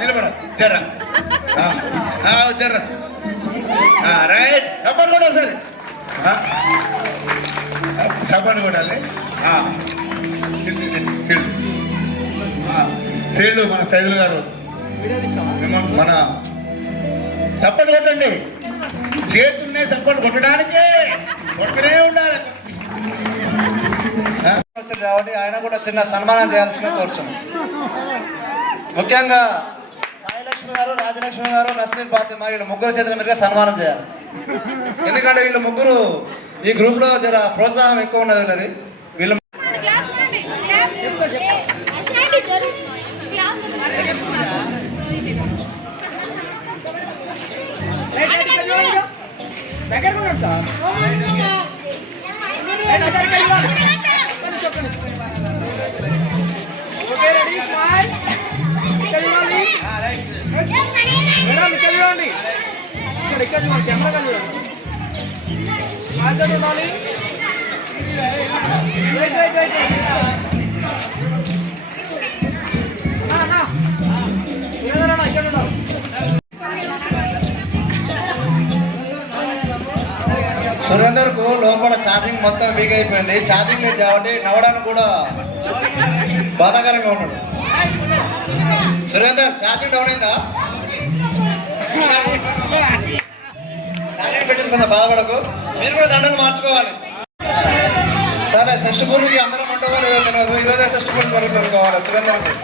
నిలబడ జర్రా జర్రా right చప్పట్లు కూడా సరే చప్పట్లు కొట్టాలి సీల్డ్ మన సైదులు గారు మన చప్పట్లు కొట్టండి చేతున్నే చప్పట్లు కొట్టడానికే కొట్టనే ఉండాలి కాబట్టి ఆయన కూడా చిన్న సన్మానం చేయాల్సిందిగా కోరుతున్నాం. ముఖ్యంగా సాయిలక్ష్మి గారు, రాజలక్ష్మి గారు, నస్రీన్ ఫాతిమా వీళ్ళు ముగ్గురు చేతుల మీదుగా సన్మానం చేయాలి. ఎందుకంటే వీళ్ళు ముగ్గురు ఈ గ్రూప్ లో జర ప్రోత్సాహం ఎక్కువ ఉన్నది. వీళ్ళు సురేందర్కు లోపల ఛార్జింగ్ మొత్తం వీక్ అయిపోయింది. ఛార్జింగ్ లేదు కాబట్టి నవ్వడానికి కూడా బాధాకరంగా ఉన్నాడు. సురేందర్ ఛార్జింగ్ డౌన్ అయిందా? ఛార్జింగ్ పెట్టేసుకుందా, బాధపడకు. మీరు కూడా దండలు మార్చుకోవాలి. సరే షష్ఠపూర్తికి అందరం ఉంటావో లేదో తెలియదు. ఈరోజే షష్ఠపూర్తి జరుగుతుంది కావాలి సురేందర్కి.